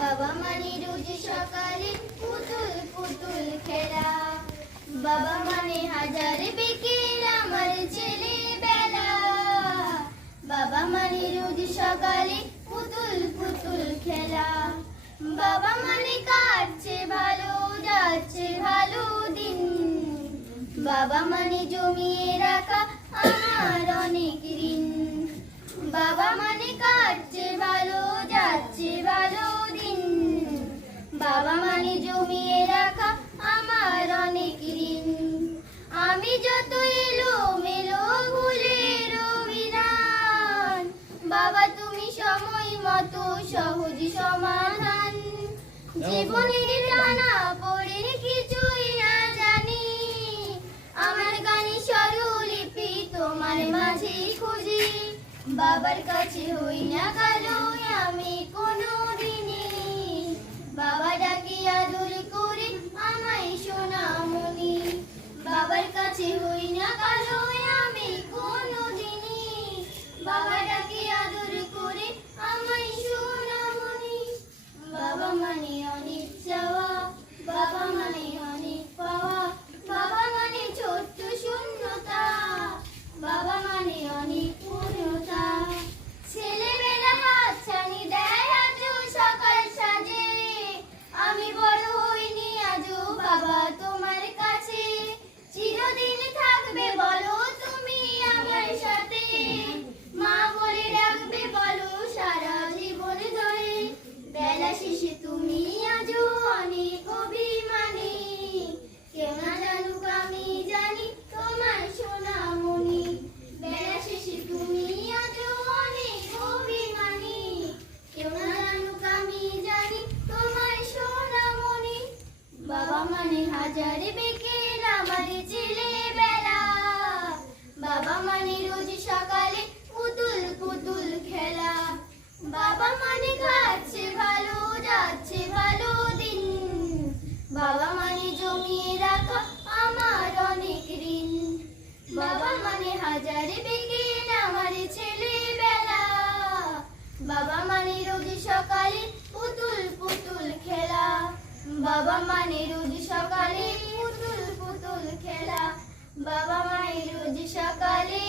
বাবা মানে রোজ সকালে পুতুল পুতুল খেলা, বাবা মানে হাজার বিকেল আমার ছেলে বেলা। বাবা মানে রোজ সকালে পুতুল পুতুল খেলা, বাবা মানে কাটছে ভালো যাচ্ছে ভালো দিন, বাবা মানে জমিয়ে রাখা আমার অনেক ঋণ। বাবা মানে কাটছে ভালো যাচ্ছে ভালো দিন, বাবা মানে জমিয়ে রাখা আমার অনেক ঋণ। আমি যত এলো মেলো ভুলের অভিধান, বাবা তুমি সময় মতো সহজ সমাধান। জীবনের টানা পড়ে কিছুই না জানি, আমার গানে স্বরলিপি তোমার মাঝে খুঁজি। বাবার কাছে হই না কালো আমি কোনো দিনই, বাবা ডাকি আদর করে আমায় সোনামণি। বাবার কাছে হই না কালো আমি কোনো দিনই, বাবা ডাকি আদর করে আমায় সোনামণি। বাবা মানে অনেক চাওয়া, বাবা মানে অনেক পাওয়া, বাবা মানে ছোট্ট শূন্যতা, বাবা মানে অনেক পূর্ণতা। ছেলেবেলা হাতছানি দেয় আজও সকাল সাজে, আমি বড় হইনি আজও বাবা তোমার কাছে। চিরদিন থাকবে বলো তুমি আমার সাথে, মা বলে রাখবে বলো সারা জীবন ধরে। বেলা শেষে তুমি আজও অনেক অভিমানী, কেউ না জানুক আমি জানি তোমার সোনামণি। বেলা শেষে তুমি আজও অনেক অভিমানী, কেউ না জানুক আমি জানি তোমার সোনামণি। বাবা মানে হাজার বিকেল আমার ছেলে বেলা, বাবা মানে রোজ সকালে পুতুল পুতুল খেলা, বাবা মানে খাচ্ছে ভালো যাচ্ছে ভালো দিন, বাবা মানে জমিয়ে রাখা আমার অনেক ঋণ। বাবা মানে হাজার বিকেল আমার ছেলে বেলা, বাবা মানে রোজ সকালে পুতুল পুতুল খেলা, বাবা মানে রোজ সকালে পুতুল পুতুল খেলা, বাবা মানে রোজ সকালে